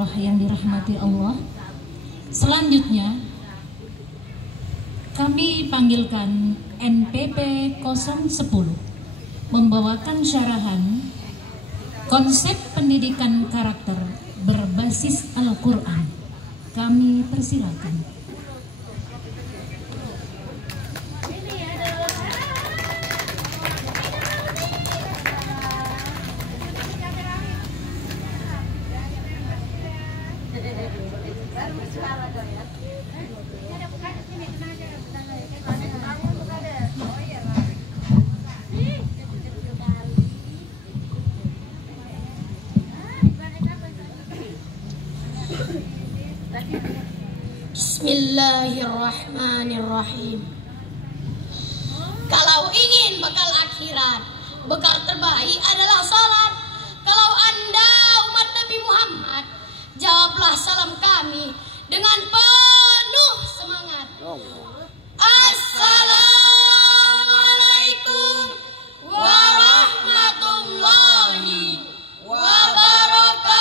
hadiroh yang dirahmati Allah. Selanjutnya kami panggilkan NPP 010 membawakan syarahan konsep pendidikan karakter berbasis Al-Quran. Kami persilakan. Bismillahirrahmanirrahim. Kalau ingin bekal akhirat, bekal terbaik adalah salat. Kalau Anda umat Nabi Muhammad, jawablah salam kami dengan penuh semangat. Assalamualaikum warahmatullahi wabarakatuh.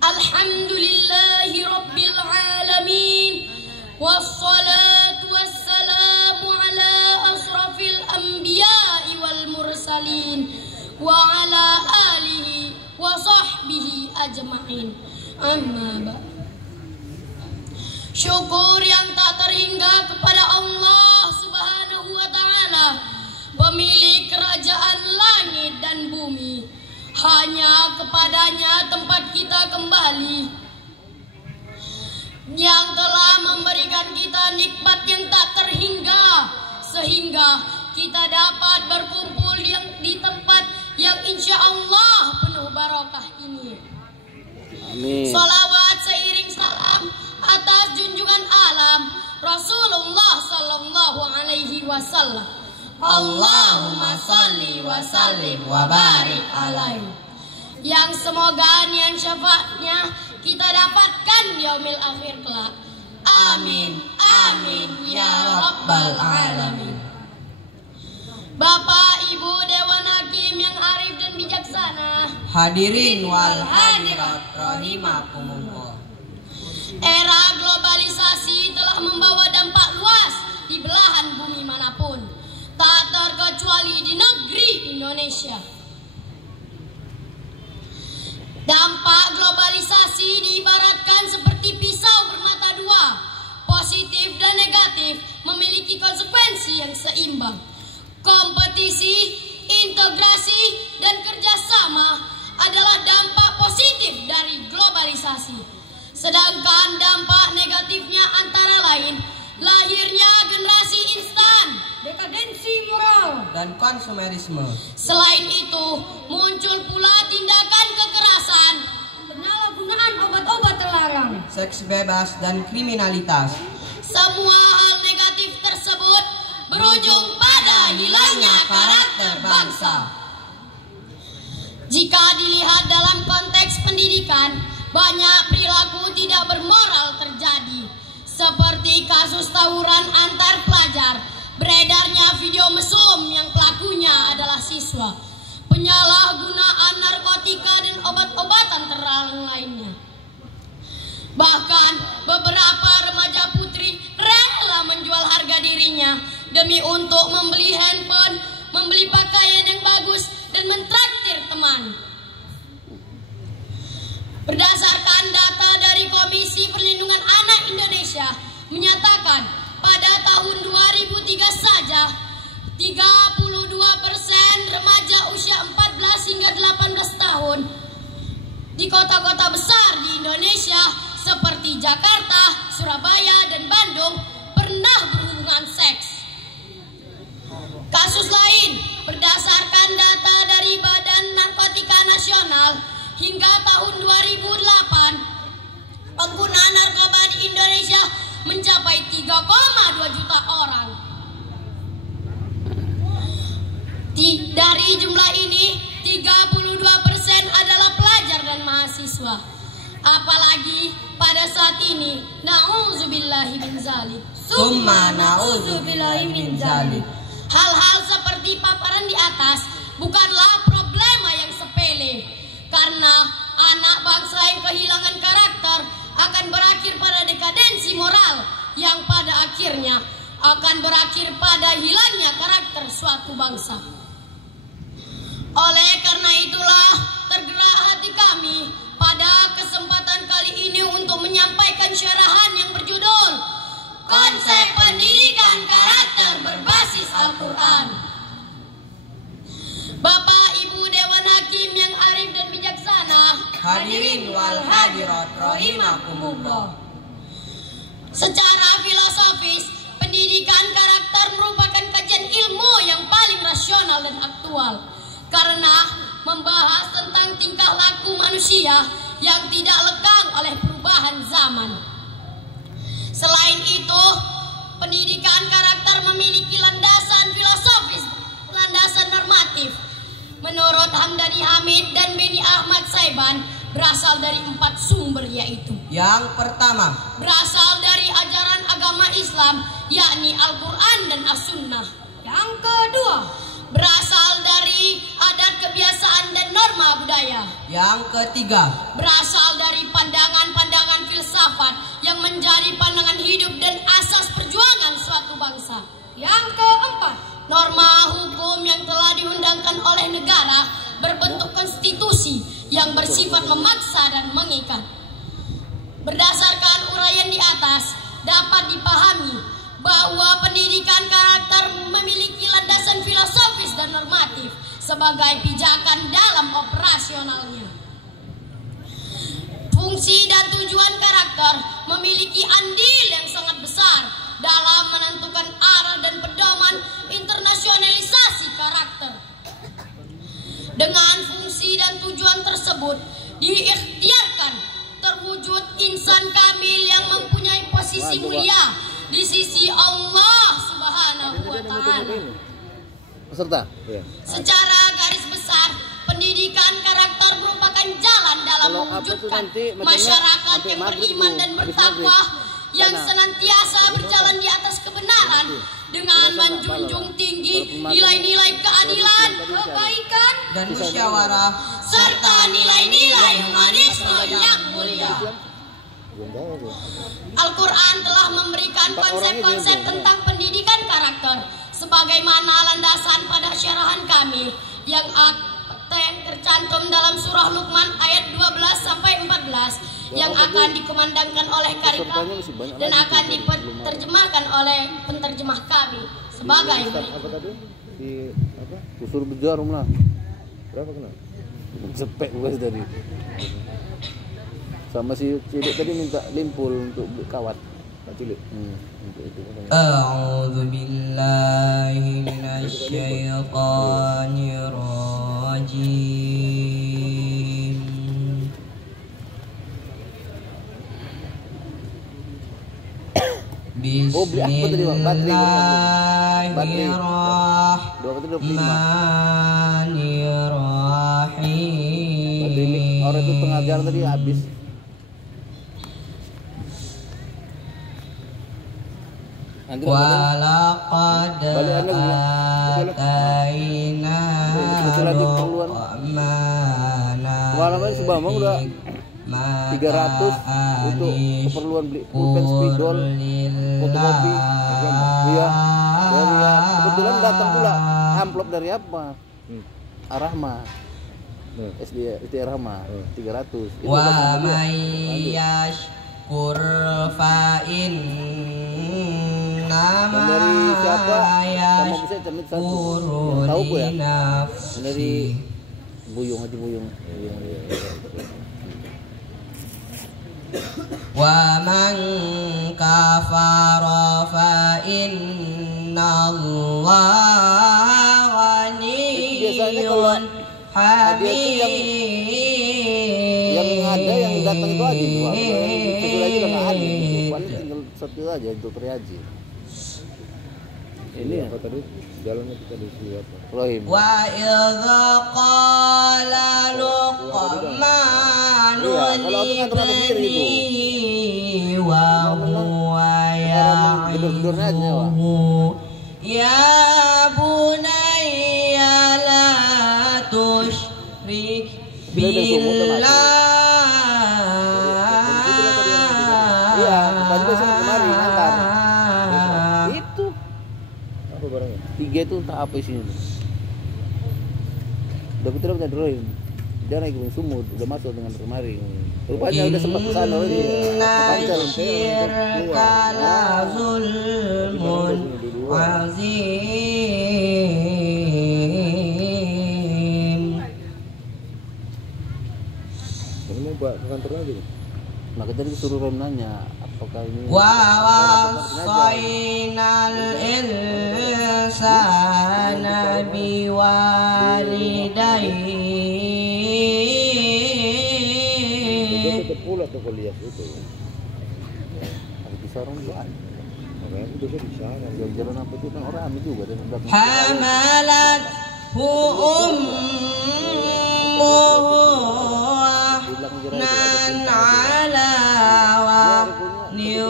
Alhamdulillahi rabbil alamin, wassalatu wassalamu ala asrafil anbiya'i wal mursalin wa ala alihi wa sahbihi ajma'in. Amma ba'd. Syukur yang tak terhingga kepada Allah Subhanahu wa ta'ala, pemilik kerajaan langit dan bumi. Hanya kepadanya tempat kita kembali, yang telah memberikan kita nikmat yang tak terhingga, sehingga kita dapat berkumpul di tempat yang insya Allah penuh barokah ini. Amin. Salawat seiring salam atas junjungan alam Rasulullah Sallallahu Alaihi Wasallam. Allahumma salli wa sallim wa barik alaihi, yang semoga niat syafaatnya kita dapatkan di yaumil akhir kelak. Amin, amin ya rabbal alamin. Bapak Ibu Dewan Hakim yang arif dan bijaksana, hadirin wal hadirat rahimakumullah. Era globalisasi telah membawa dampak luas di belahan bumi manapun, tak terkecuali di negeri Indonesia. Dampak globalisasi diibaratkan seperti pisau bermata dua. Positif dan negatif memiliki konsekuensi yang seimbang. Kompetisi, integrasi, dan kerjasama adalah dampak positif dari globalisasi. Sedangkan dampak negatifnya antara lain lahirnya generasi instan, dekadensi moral, dan konsumerisme. Selain itu, muncul pula tindakan kekerasan, penyalahgunaan obat-obat terlarang, seks bebas, dan kriminalitas. Semua hal negatif tersebut berujung pada hilangnya karakter bangsa. Jika dilihat dalam konteks pendidikan, banyak perilaku tidak bermoral terjadi, seperti kasus tawuran antar pelajar, beredarnya video mesum yang pelakunya adalah siswa, penyalahgunaan narkotika dan obat-obatan terlarang lainnya. Bahkan beberapa remaja putri rela menjual harga dirinya demi untuk membeli handphone, membeli pakaian yang bagus, dan mentraktir teman. Berdasarkan data dari Komisi Perlindungan Anak Indonesia menyatakan pada tahun 2003 saja 32% remaja usia 14 hingga 18 tahun di kota-kota besar di Indonesia seperti Jakarta, Surabaya, dan Bandung pernah berhubungan seks. Kasus lain, berdasarkan data dari Badan Narkotika Nasional, hingga tahun 2008, pengguna narkoba di Indonesia mencapai 3,2 juta orang. Dari jumlah ini, 32% adalah pelajar dan mahasiswa. Apalagi pada saat ini, na'udzubillahi min zalik, summa na'udzubillahi min zalik, hal-hal seperti paparan di atas akan berakhir pada hilangnya karakter suatu bangsa. Oleh karena itulah tergerak hati kami pada kesempatan kali ini untuk menyampaikan syarahan yang berjudul Konsep Pendidikan Karakter Berbasis Al-Quran. Bapak Ibu Dewan Hakim yang arif dan bijaksana, hadirin wal hadirat rahimakumullah. Secara filosofis, pendidikan karakter merupakan kajian ilmu yang paling rasional dan aktual karena membahas tentang tingkah laku manusia yang tidak lekang oleh perubahan zaman. Selain itu, pendidikan karakter memiliki landasan filosofis, landasan normatif. Menurut Hamdani Hamid dan Beni Ahmad Saiban, berasal dari 4 sumber, yaitu: Yang pertama, berasal dari ajaran agama Islam, yakni Al-Quran dan As-Sunnah. Yang kedua, berasal dari adat kebiasaan dan norma budaya. Yang ketiga, Berasal dari pandangan-pandangan filsafat yang menjadi pandangan hidup dan asas perjuangan suatu bangsa. Yang keempat, norma hukum yang telah diundangkan oleh negara berbentuk konstitusi yang bersifat memaksa dan mengikat. Berdasarkan uraian di atas, dapat dipahami bahwa pendidikan karakter memiliki landasan filosofis dan normatif sebagai pijakan dalam operasionalnya. Fungsi dan tujuan karakter memiliki andil yang sangat besar dalam menentukan arah dan pedoman internasionalisasi karakter. Dengan fungsi dan tujuan tersebut diikhtiarkan terwujud insan kamil yang mempunyai posisi mulia di sisi Allah Subhanahu wa Ta'ala. Peserta. Secara garis besar, pendidikan karakter merupakan jalan dalam mewujudkan masyarakat yang beriman dan bertakwa, yang senantiasa berjalan di atas kebenaran dengan menjunjung tinggi nilai-nilai keadilan, kebaikan, dan musyawarah, serta nilai-nilai humanisme yang mulia. Al-Quran telah memberikan konsep-konsep tentang pendidikan karakter sebagaimana landasan pada syarahan kami yang tercantum dalam surah Luqman ayat 12-14 yang akan dikumandangkan oleh Karika dan akan diterjemahkan oleh penterjemah kami sebagai berikut. Apa tadi? Di apa? Kusur bejarum lah. Berapa kena? Cepek gue tadi. Sama si Cilik tadi minta limpul untuk kawat. Pak Cilik. Untuk itu. A'udzu billahi minasyaitonir rajim. Oh, beli apa tadi, Pak? Baterai. 225. Baterai ini orang itu pengajar tadi habis. Walaqad ataina Luqmana kemarin Subamang udah 300 untuk keperluan beli pulpen spidol, fotokopi. Iya. Kebetulan datang pula amplop dari apa? Arahma. SD Arahma 300. Wa may yashkur fa inna ma dari siapa? Sama bisa cermin satu. Yang tahu gue ya. Dari Buyung Haji Buyung. Wa man kafara fa innallaha ghaniyyun hamid. Yang ada yang datang itu Haji dua. Satu lagi udah nggak Haji. Paling tinggal satu aja untuk Haji. Ini apa tadi? Jalannya kita di siapa? Rahim. Wa idza qala Luqmanu libnihi wa huwa ya'idhuhu ya bunayya la tusyrik billah. Iya, kemarin antar. Itu 3 itu entah apa isinya tuh. Udah kita udah drawing. Dia naik gunung sumut, udah masuk dengan kemari. Rupanya udah sempat kesana lagi. Kepancal syirkala zulmun azim. Ini buat kantor lagi. Maka tadi disuruh Rem nanya, apakah ini Wa wasainal insana biwalidayhi. Tetap pula tuh kuliah itu. Ada di sarung juga. Makanya itu bisa. Yang jalan apa itu kan orang ambil juga dan Hamalat nan ala waqni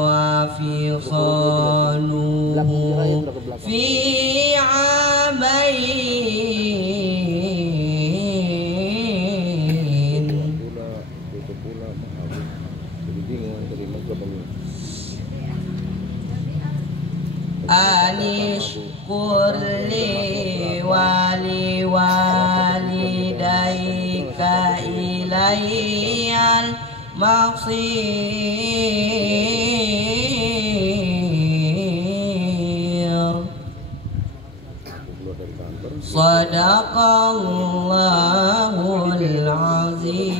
wa fisaluhu fi abain. Anishkur li wali walidayka ilayyal maqsir. Sadaqallahul azim.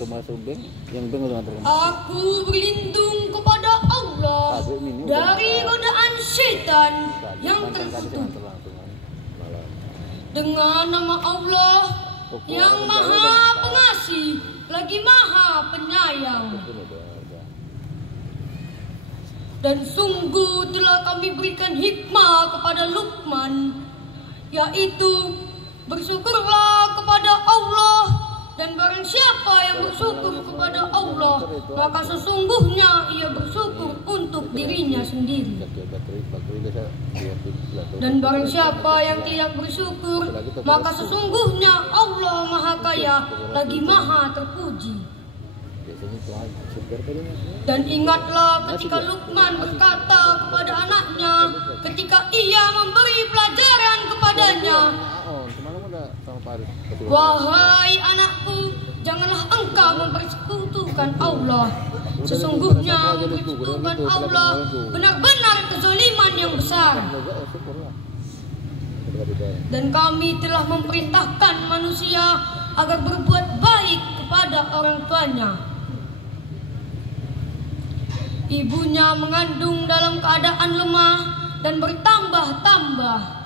Masuk bank, yang bank udah nganter. Aku berlindung kepada Allah dari godaan setan yang terkutuk. Dengan nama Allah yang Maha Pengasih lagi Maha Penyayang. Dan sungguh telah kami berikan hikmah kepada Luqman, yaitu bersyukurlah kepada Allah. Dan barang siapa yang bersyukur kepada Allah, maka sesungguhnya ia bersyukur untuk dirinya sendiri. Dan barang siapa yang tidak bersyukur, maka sesungguhnya Allah Maha Kaya lagi Maha Terpuji. Dan ingatlah ketika Luqman berkata kepada anaknya, ketika ia memberi pelajaran kepadanya, wahai anakku, janganlah engkau mempersekutukan Allah. Sesungguhnya mempersekutukan Allah benar-benar kezaliman yang besar. Dan kami telah memerintahkan manusia agar berbuat baik kepada orang tuanya. Ibunya mengandung dalam keadaan lemah dan bertambah-tambah,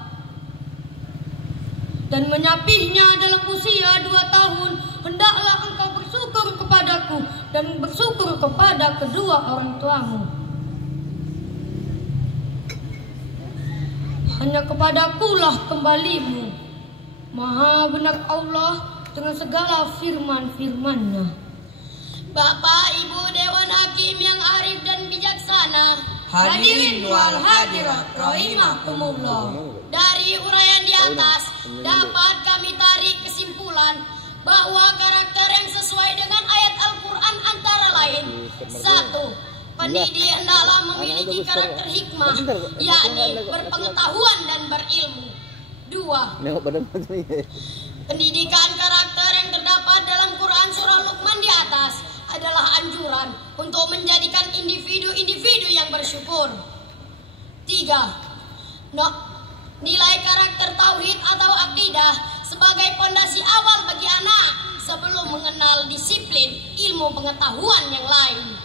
dan menyapihnya dalam usia 2 tahun, hendaklah engkau bersyukur kepadaku dan bersyukur kepada kedua orang tuamu. Hanya kepadakulah kembalimu. Maha benar Allah dengan segala firman-firman-Nya. Bapak, Ibu, Dewan Hakim yang arif dan bijaksana, hadirin wal hadirat rahimakumullah. Dari uraian di atas dapat kami tarik kesimpulan bahwa karakter yang sesuai dengan ayat Al-Quran antara lain: 1. Pendidik hendaklah memiliki karakter hikmah, yakni berpengetahuan dan berilmu. 2. Pendidikan karakter yang terdapat dalam Quran surah Luqman di atas adalah anjuran untuk menjadikan individu-individu yang bersyukur. 3. Nilai karakter tauhid atau akidah sebagai pondasi awal bagi anak sebelum mengenal disiplin ilmu pengetahuan yang lain.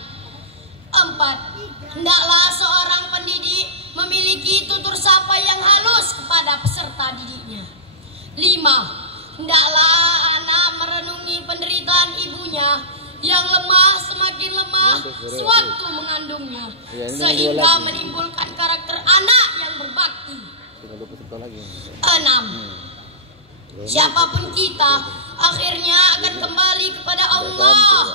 4. Hendaklah seorang pendidik memiliki tutur sapa yang halus kepada peserta didiknya. 5. Hendaklah anak merenungi penderitaan ibunya yang lemah semakin lemah sewaktu mengandungnya, sehingga menimbulkan karakter anak yang berbakti. 6. Siapapun kita akhirnya akan kembali kepada Allah,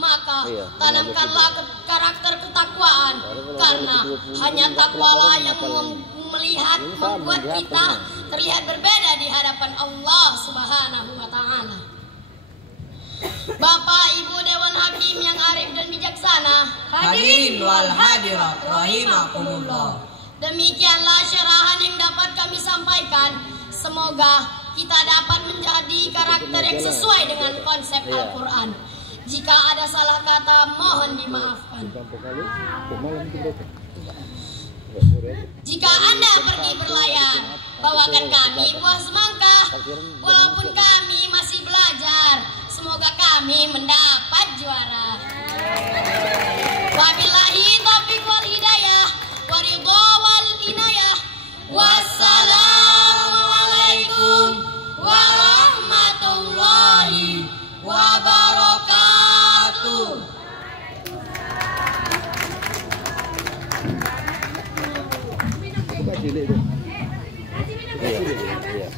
maka tanamkanlah karakter ketakwaan, karena hanya takwalah yang membuat kita terlihat berbeda di hadapan Allah Subhanahu wa Ta'ala. Bapak, Ibu, Dewan hakim yang arif dan bijaksana. Hadirin wal hadirat rahimakumullah. Demikianlah syarahan yang dapat kami sampaikan. Semoga kita dapat menjadi karakter yang sesuai dengan konsep Al-Quran. Jika ada salah kata, mohon dimaafkan. Jika Anda pergi berlayar, bawakan kami buah semangka. Walaupun kami masih belajar, semoga kami mendapat juara. Wabillahi taufiq wal hidayah, waridho wal inayah. Wassalamualaikum warahmatullahi wabarakatuh. Cilik tu. Iya.